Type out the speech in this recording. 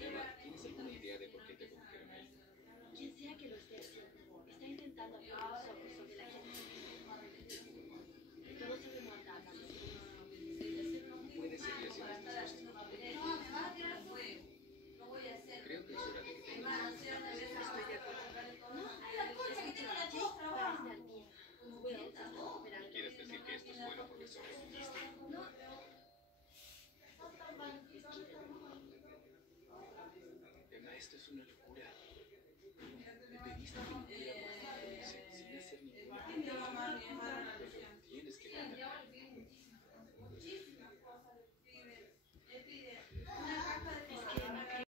Emma, ¿tienes alguna idea de por qué te condujeron ahí? Quien sea que lo esté haciendo, está intentando abrir los ojos sobre la gente. Todos sabemos hablar de No puede seguir haciendo estas cosas. Creo que es hora de que te estoy de acuerdo. No, parece al día. ¿Quieres decir que esto es bueno porque sobreviviste? No, Emma, esto es una locura. Me pediste 50